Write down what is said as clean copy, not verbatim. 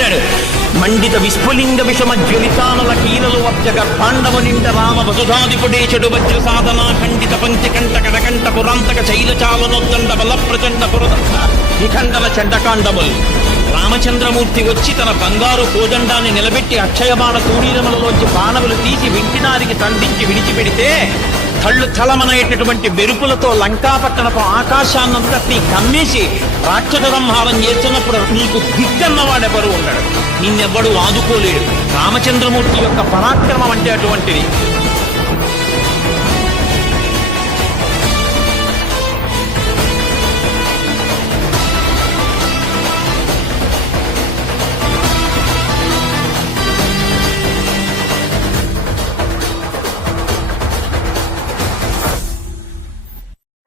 అంటాడు, మండిత విస్ఫులింగ విషమ జ్వలితానల కీలలు వజ్జగ పాండవ నిండ రామ వసుధాదిపుడేశడు వజ్ర సాధన ఖండిత పంచకంఠ కడకంఠ పురాంతక శైలచాలనోద్దండ బల ప్రచండ పురదండ నిఖండన చెడ్డకాండములు. రామచంద్రమూర్తి వచ్చి తన బంగారు కోదండాన్ని నిలబెట్టి అక్షయబాణ తూణీరములలోంచి బాణములు తీసి వింటినారికి తండించి విడిచిపెడితే కళ్ళు చలమనేటటువంటి మెరుపులతో లంకాపట్టణపు ఆకాశాన్నంతటినీ కమ్మేసి రాక్షస సంహారం చేస్తున్నప్పుడు నీకు దిక్కన్నవాడెవరు ఉండడు, నిన్నెవ్వడు ఆదుకోలేడు. రామచంద్రమూర్తి యొక్క పరాక్రమం అంటే అటువంటిది.